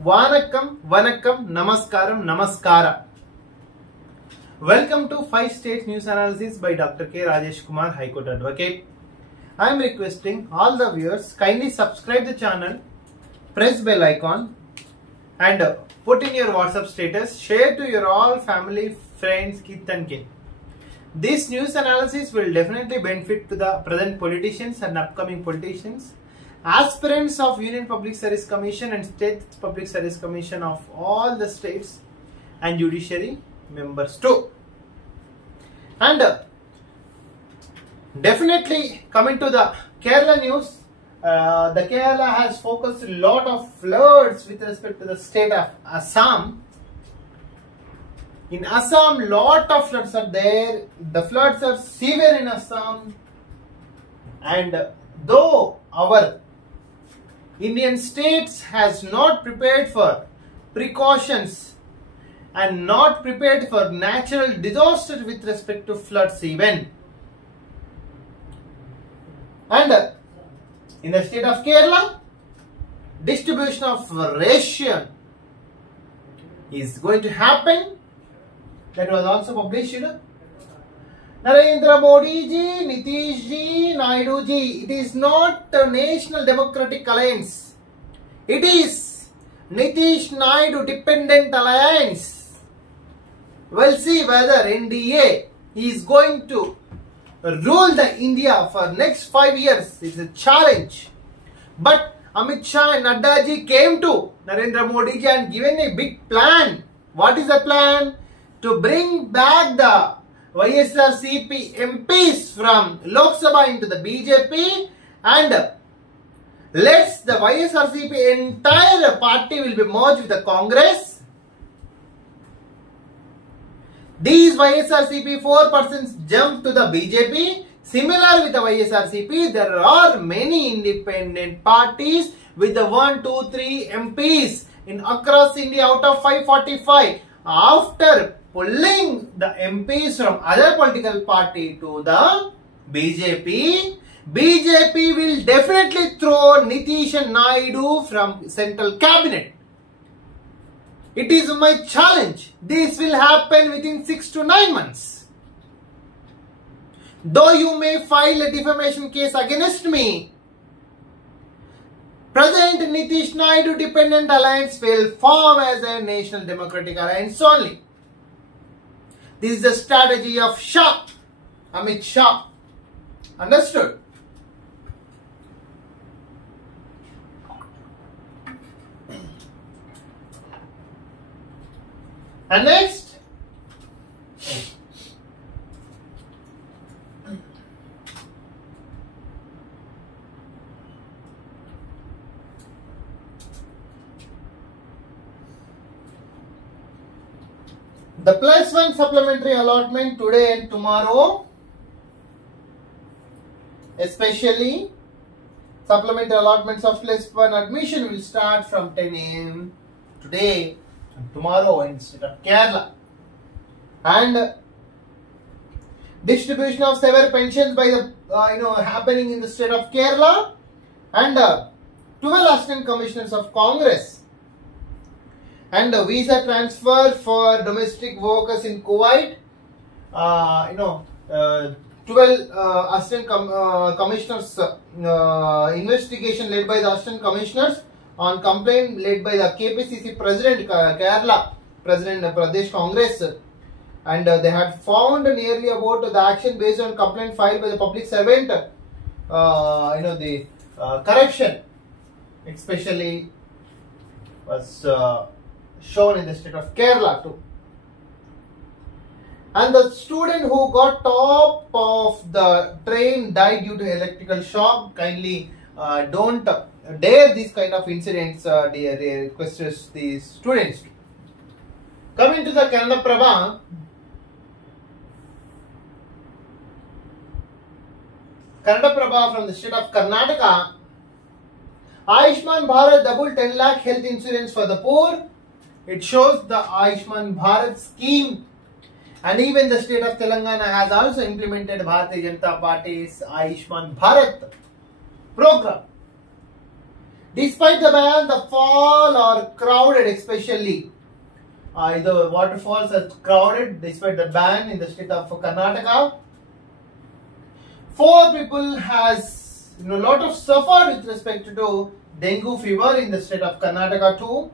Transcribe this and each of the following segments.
Vanakkam, Vanakkam, Namaskaram, Namaskara. Welcome to 5 States News Analysis by Dr. K. Rajesh Kumar, High Court Advocate. I am requesting all the viewers kindly subscribe the channel, press bell icon and put in your WhatsApp status, share to your all family, friends, kith and kin. This news analysis will definitely benefit to the present politicians and upcoming politicians, aspirants of Union Public Service Commission and State Public Service Commission of all the states and judiciary members too. And definitely coming to the Kerala news, the Kerala has focused a lot of floods with respect to the state of Assam. In Assam, lot of floods are there. The floods are severe in Assam, and though our Indian states has not prepared for precautions and not prepared for natural disasters with respect to floods even. And in the state of Kerala, distribution of ration is going to happen. That was also published. Narendra Modi ji, Nitish ji, Naidu ji. It is not a National Democratic Alliance. It is Nitish Naidu Dependent Alliance. We'll see whether NDA is going to rule the India for next 5 years. It's a challenge. But Amit Shah and Nadda ji came to Narendra Modi ji and given a big plan. What is the plan? To bring back the YSRCP MPs from Lok Sabha into the BJP, and let's the YSRCP entire party will be merged with the Congress. These YSRCP 4% jump to the BJP. Similar with the YSRCP, there are many independent parties with the 1, 2, 3 MPs in across India out of 545. After pulling the MPs from other political party to the BJP, BJP will definitely throw Nitish and Naidu from central cabinet. It is my challenge. This will happen within 6 to 9 months. Though you may file a defamation case against me, present Nitish Naidu Dependent Alliance will form as a National Democratic Alliance only. This is the strategy of Shah, Amit Shah. Understood? And next, the +1 supplementary allotment today and tomorrow, especially supplementary allotments of +1 admission will start from 10 AM today and tomorrow in state of Kerala. And distribution of severe pensions by the happening in the state of Kerala, and 12 assistant commissioners of Congress. And visa transfer for domestic workers in Kuwait. 12 assistant commissioners, investigation led by the assistant commissioners on complaint led by the KPCC president, Kerala president Pradesh Congress. And they had found nearly about the action based on complaint filed by the public servant. The corruption especially was shown in the state of Kerala too. And the student who got top of the train died due to electrical shock. Kindly don't dare these kind of incidents, dear requests the students. Coming to the Kannada Prabha, from the state of Karnataka, Ayushman Bharat double 10 lakh health insurance for the poor. It shows the Ayushman Bharat scheme, and even the state of Telangana has also implemented Bharatiya Janata Party's Ayushman Bharat program. Despite the ban, the fall are crowded, especially the waterfalls are crowded despite the ban in the state of Karnataka. 4 people has lot of suffered with respect to dengue fever in the state of Karnataka too.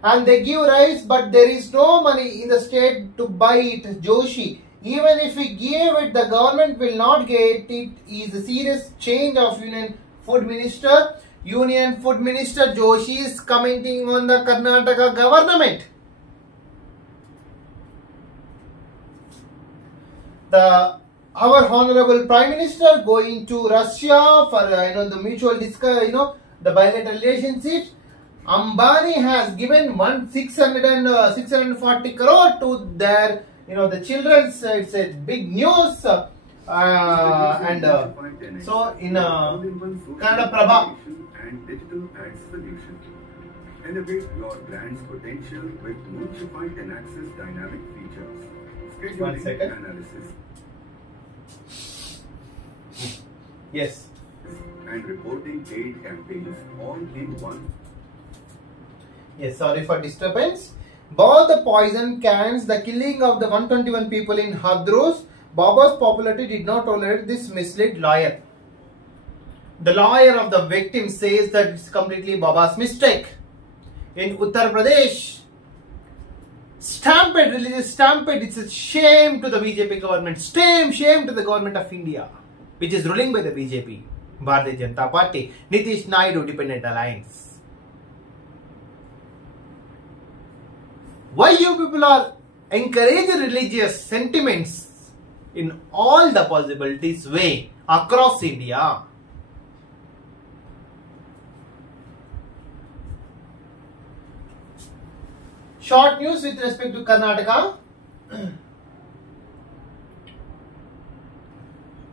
And they give rice, but there is no money in the state to buy it, Joshi. Even if we give it, the government will not get it. Is a serious change of Union Food Minister. Union Food Minister Joshi is commenting on the Karnataka government. Our Honorable Prime Minister going to Russia for the mutual discuss, the bilateral relationships. Ambani has given 640 crore to their the children's. It's a big news. So in Kannada Prabha. And digital ad solution. Elevate your brand's potential with Multiply and Access dynamic features. Scheduling analysis. Yes. And reporting paid campaigns all in one. Yes, sorry for disturbance. Both the poison cans, the killing of the 121 people in Hadros, Baba's popularity did not tolerate this misled lawyer. The lawyer of the victim says that it's completely Baba's mistake. In Uttar Pradesh, stampede, religious stampede, it's a shame to the BJP government, shame to the government of India, which is ruling by the BJP, Bharatiya Janata Party, Nitish Naidu Dependent Alliance. Why you people are encouraging religious sentiments in all the possibilities way across India? Short news with respect to Karnataka.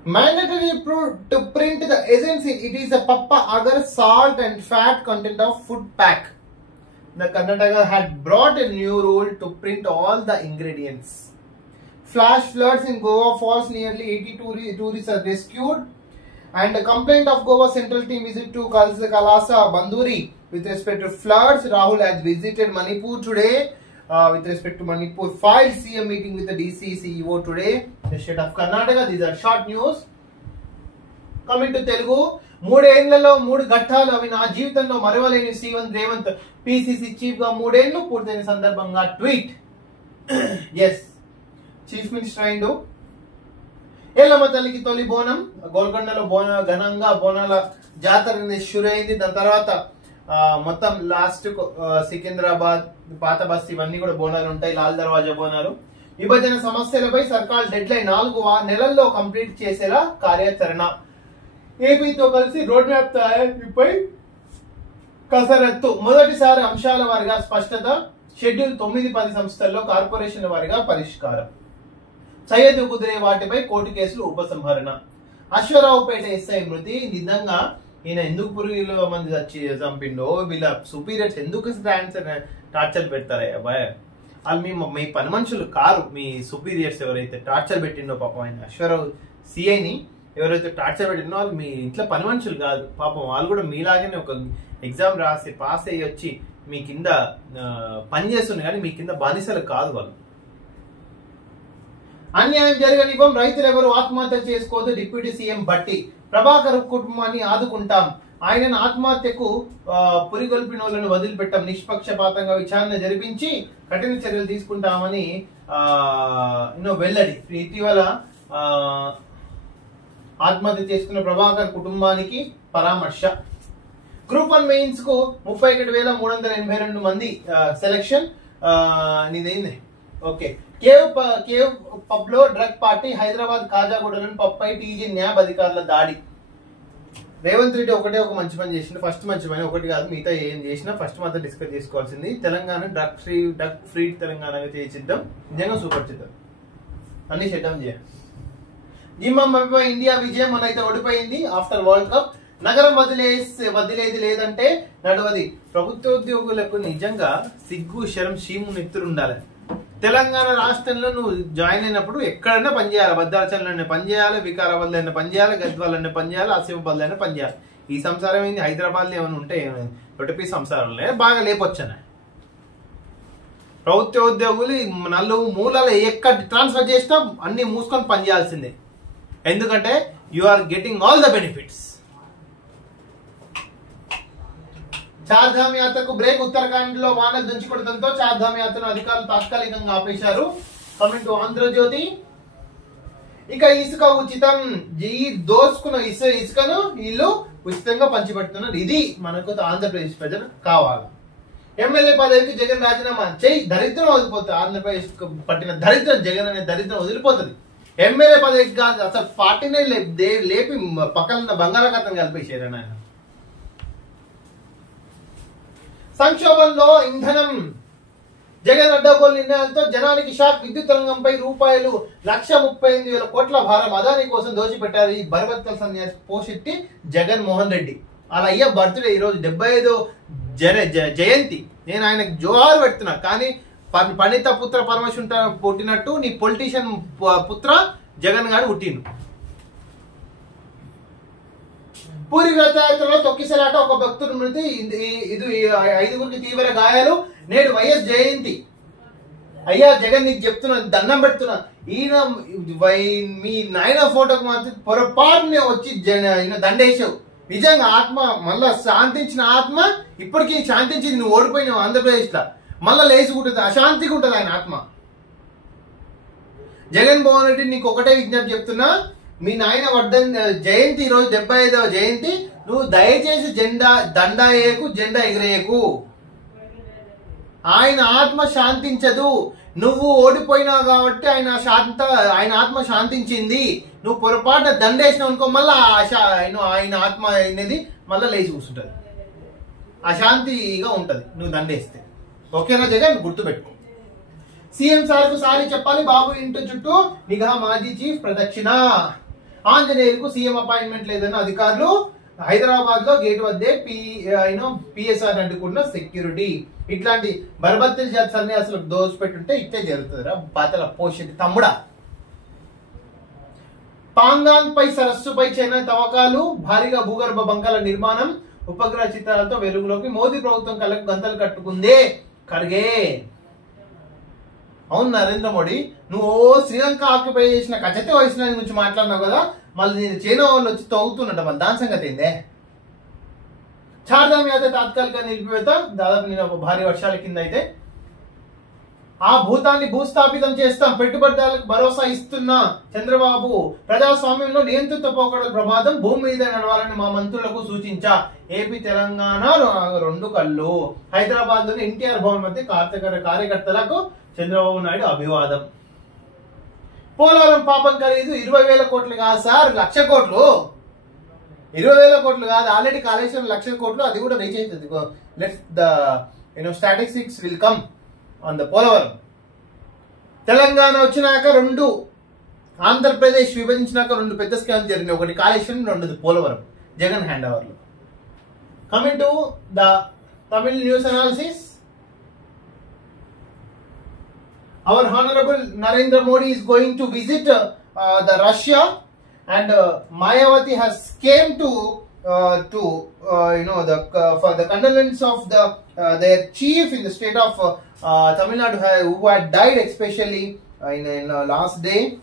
Mandatory to print the essence. It is a Papa Agar salt and fat content of food pack. The Karnataka had brought a new rule to print all the ingredients. Flash floods in Goa falls, nearly 80 tourists are rescued. And the complaint of Goa Central Team visit to Kalasa Banduri with respect to floods. Rahul has visited Manipur today. With respect to Manipur, filed CM meeting with the DC CEO today. The state of Karnataka. These are short news. Coming to Telugu. 3 ఏళ్లలో 3 ఘట్టాలు అవి నా జీవితంలో మరవలేని శ్రీవంత్ Revanth PCC chief గా 3 ఏళ్లు పూర్తయిన సందర్భంగా ట్వీట్. ఎస్, చీఫ్ మినిస్టర్ అయిండు. ఎల్లమ్మ తల్లికి తొలి బోనం గోల్కొండలో ఘనంగా బోనాల జాతర షురైంది. దాని తర్వాత మొత్తం లాస్ట్ సికింద్రాబాద్, పాత బస్తీ ఇవన్నీ కూడా బోనాలు ఉంటాయి. లాల్ దర్వాజా బోనాలు. విభజన సమస్యలపై సర్కార్ డెడ్ లైన్ 4 నెలల్లో కంప్లీట్ చేసేలా కార్యాచరణ. ఏపీతో కలిసి రోడ్ మ్యాప్ తయారీపై కసరత్తు. మొదటిసారి అంశాల వారిగా స్పష్టత. షెడ్యూల్ 9-10 సంస్థల్లో కార్పొరేషన్ల వారిగా పరిష్కారం. సయ్యద్ కుదిరే వాటిపై కోర్టు కేసులు ఉపసంహరణ. అశ్వరావుపేట ఎస్ఐ మృతి. నిజంగా ఈయన ఎందుకు పురుగుల మంది చంపిండో, వీళ్ళ సుపీరియర్స్ ఎందుకు టార్చర్ పెడతారా అబ్బాయి? వాళ్ళు మీ పని మనుషులు కారు, మీ సుపీరియర్స్ ఎవరైతే టార్చర్ పెట్టిండో పాపం ఆయన అశ్వరావు సిఐని ఎవరైతే టార్చర్ పెట్టిండో వాళ్ళు మీ ఇంట్లో పని మనుషులు కాదు పాపం. వాళ్ళు కూడా మీలాగానే ఒక ఎగ్జామ్ రాసి పాస్ అయ్యి వచ్చి మీ కింద పని చేస్తున్నారు, కానీ మీ కింద బానిసలు కాదు వాళ్ళు. అన్యాయం జరగనివ్వం, రైతులు ఎవరు ఆత్మహత్య చేసుకోవద్దు. Deputy CM Bhatti. ప్రభాకర్ కుటుంబాన్ని ఆదుకుంటాం, ఆయనను ఆత్మహత్యకు పురిగొల్పిన వాళ్ళను వదిలిపెట్టాం, నిష్పక్షపాతంగా విచారణ జరిపించి కఠిన చర్యలు తీసుకుంటామని వెల్లడి. ఇటీవల ఆత్మహత్య చేసుకున్న ప్రభాకర్ కుటుంబానికి పరామర్శ. గ్రూప్ 1 మెయిన్స్ కు 31,382 మంది సెలక్షన్. ఇదేంది? ఓకే. కేవ్ పబ్ లో డ్రగ్ పార్టీ. హైదరాబాద్ కాజాగూడలోని పబ్ పై టీజీ న్యాబ్ అధికారుల దాడి. రేవంత్ రెడ్డి ఒకటే ఒక మంచి పని చేసిండు. ఫస్ట్ మంచి పని ఒకటి కాదు, మిగతా ఏం చేసినా ఫస్ట్ మాత్రం డిస్కస్ చేసుకోవాల్సింది. తెలంగాణ డ్రగ్ ఫ్రీ తెలంగాణగా చేసిద్దాం. నిజంగా సూపర్ చేద్దాం, అన్ని చేద్దాం చేయాలి. జింబాబ్వే ఇండియా విజయం. మన అయితే ఓడిపోయింది ఆఫ్టర్ వరల్డ్ కప్. నగరం వదిలేది లేదంటే నడవది. ప్రభుత్వోద్యోగులకు నిజంగా సిగ్గు శరం షీము నెత్తురు ఉండాలి. తెలంగాణ రాష్ట్రంలో నువ్వు జాయిన్ అయినప్పుడు ఎక్కడైనా పనిచేయాలి. భద్రాచలంలోనే పనిచేయాలి, వికారాబాద్లో పనిచేయాలి, గద్వాలనే పనిచేయాలి, ఆసిఫాబాద్లోనే పనిచేయాలి. ఈ సంసారం ఏంది, హైదరాబాద్లో ఏమైనా ఉంటే రొట్టెపీ సంసారాలు బాగా లేపొచ్చాను. ప్రభుత్వ ఉద్యోగులు నలుగు మూలాలు ఎక్కడ ట్రాన్స్ఫర్ చేసినా అన్ని మూసుకొని పనిచేయాల్సిందే. ఎందుకంటే you are getting all the benefits. Chardham యాత్రకు బ్రేక్. ఉత్తరాఖండ్ లో వానలు దంచుకోవడంతో చార్ధామ్ యాత్రను అధికారులు తాత్కాలికంగా ఆపేశారు. Coming to Andhrajyothi. ఇక ఇసుక ఉచితం. ఈ దోసుకున్న ఇసుకను వీళ్ళు ఉచితంగా పంచిపెడుతున్నారు. ఇది మనకు ఆంధ్రప్రదేశ్ ప్రజలు కావాలి. ఎమ్మెల్యే పదవికి జగన్ రాజీనామా చేయి, దరిద్రం వదిలిపోతుంది. ఆంధ్రప్రదేశ్ పట్టిన దరిద్రం, జగన్ అనే దరిద్రం వదిలిపోతుంది. ఎమ్మెల్యే పదవికి కాదు, అసలు పార్టీనే లేపి పక్కన బంగాళాఖాతం కలిపేశారు ఆయన. సంక్షోభంలో ఇంధనం. జగన్ అడ్డగోలు నిర్ణయాలతో జనానికి షాక్. విద్యుత్ రంగంపై రూపాయలు 1,38,000 కోట్ల భారం అదాని కోసం దోచిపెట్టారు ఈ బర్బత్కల్ సన్యాసి పోషెట్టి జగన్మోహన్ రెడ్డి. అలా అయ్యే బర్త్డే ఈరోజు 75వ జయంతి. నేను ఆయనకు జోహారు పెడుతున్నా. కానీ పండిత పుత్ర పరమశుంఠ పుట్టినట్టు నీ పొలిటీషియన్ పుత్ర జగన్ గారు పుట్టిండు. పూరి రథయాత్రలో తొక్కిసలాట, ఒక భక్తుడు మృతి, ఇది 5గురికి తీవ్ర గాయాలు. నేడు వైఎస్ జయంతి. అయ్యా జగన్ నీకు చెప్తున్నా, దండం పెడుతున్నా, ఈయన మీ నాయన ఫోటోకు మాత్రం పొరపాటునే వచ్చి దండేసావు. నిజంగా ఆత్మ మళ్ళా శాంతించిన ఆత్మ ఇప్పటికీ శాంతించింది. నువ్వు ఓడిపోయినావు ఆంధ్రప్రదేశ్ లో, మళ్ళా లేచుకుంటుంది, అశాంతిగా ఉంటుంది ఆయన ఆత్మ. జగన్మోహన్ రెడ్డి నీకు ఒకటే విజ్ఞప్తి చెప్తున్నా, మీ నాయన జయంతి ఈరోజు 75వ జయంతి. నువ్వు దయచేసి దండా వేయకు, జెండా ఎగిరేయకు. ఆయన ఆత్మ శాంతించదు. నువ్వు ఓడిపోయినావు కాబట్టి ఆయన ఆత్మ శాంతించింది. నువ్వు పొరపాటున దండేసినావు అనుకో, మళ్ళా ఆయన ఆత్మ అనేది మళ్ళా లేచి కూర్చుంటది, అశాంతిగా ఉంటది నువ్వు దండేస్తే. ఓకేనా జగన్, గుర్తుపెట్టుకో. సీఎం సార్ కు సారీ చెప్పాలి. బాబు ఇంటి చుట్టూ నిఘా, మాజీ చీఫ్ ప్రదక్షిణ. ఆంజనేయులకు సీఎం అపాయింట్మెంట్ లేదన్న అధికారులు. హైదరాబాద్ లో గేట్ వద్దే పిఎస్ఆర్ అడ్డుకున్న సెక్యూరిటీ. ఇట్లాంటి బర్బత్తిల్ జాతి సన్యాసులకు దోచిపెట్టుంటే ఇట్లే జరుగుతుందిరా బాతల పోషెట్టి తమ్ముడా. పాంగాంగ్ పై సరస్సుపై చైనా తవ్వకాలు, భారీగా భూగర్భ బంకాల నిర్మాణం, ఉపగ్రహ చిత్రాలతో వెలుగులోకి. మోదీ ప్రభుత్వం కళ్ళకు గంతలు కట్టుకుందే. ఖర్గే. అవును నరేంద్ర మోడీ, నువ్వు శ్రీలంక ఆక్యుపై చేసిన కచతే వయసుల గురించి మాట్లాడినావు కదా, మళ్ళీ నేను చైనా వాళ్ళు వచ్చి తవ్వుతున్నట్ట, మళ్ళీ దాని సంగతి ఏందే. చార్ధామ్ యాత్ర తాత్కాలిక నిలిపివేత. దాదాపు నేను భారీ వర్షాల కింద అయితే ఆ భూతాన్ని భూస్థాపితం చేస్తాం. పెట్టుబడిదారులకు భరోసా ఇస్తున్న చంద్రబాబు. ప్రజాస్వామ్యంలో నియంత్రిత పోకడల ప్రమాదం. భూమి మీద నడవాలని మా మంత్రులకు సూచించా. ఏపీ తెలంగాణ రెండు కళ్ళు. హైదరాబాద్ లోని ఎన్టీఆర్ భవన్ మధ్య కార్యకర్తలకు చంద్రబాబు నాయుడు అభివాదం. పోలవరం పాపం ఖరీదు 20,000 కోట్లు కాదు సార్, 1,00,000 కోట్లు. 20,000 కోట్లు కాదు, ఆల్రెడీ కాళేశ్వరం 1,00,000 కోట్లు. అది కూడా రీచ్ అవుతుంది. Let's the statistics will come on the Polavaram. తెలంగాణ వచ్చినాక 2, ఆంధ్రప్రదేశ్ విభజించినాక 2 పెద్ద స్కామ్ జరిగినాయి. ఒకటి కాళేశ్వరం, 2 పోలవరం జగన్ హ్యాండ్ ఓవర్ లో. Coming to the Tamil news analysis. Our Honorable Narendra Modi is going to visit the Russia, and Mayawati has came to for the condolence of their chief in the state of Tamil Nadu who had died, especially in last day.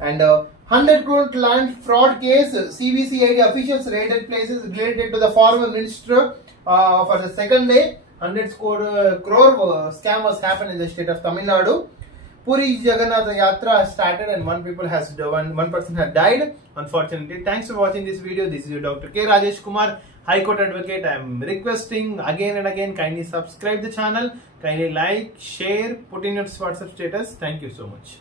And 100 crore land fraud case. CBCID officials raided places related to the former minister for the second day. 100 crore scam was happened in the state of Tamil Nadu. Puri Jagannath Yatra started and one person has died, unfortunately. Thanks for watching this video. This is your Dr. K. Rajesh Kumar, High Court Advocate. I am requesting again and again, kindly subscribe the channel, kindly like, share, put in your WhatsApp status. Thank you so much.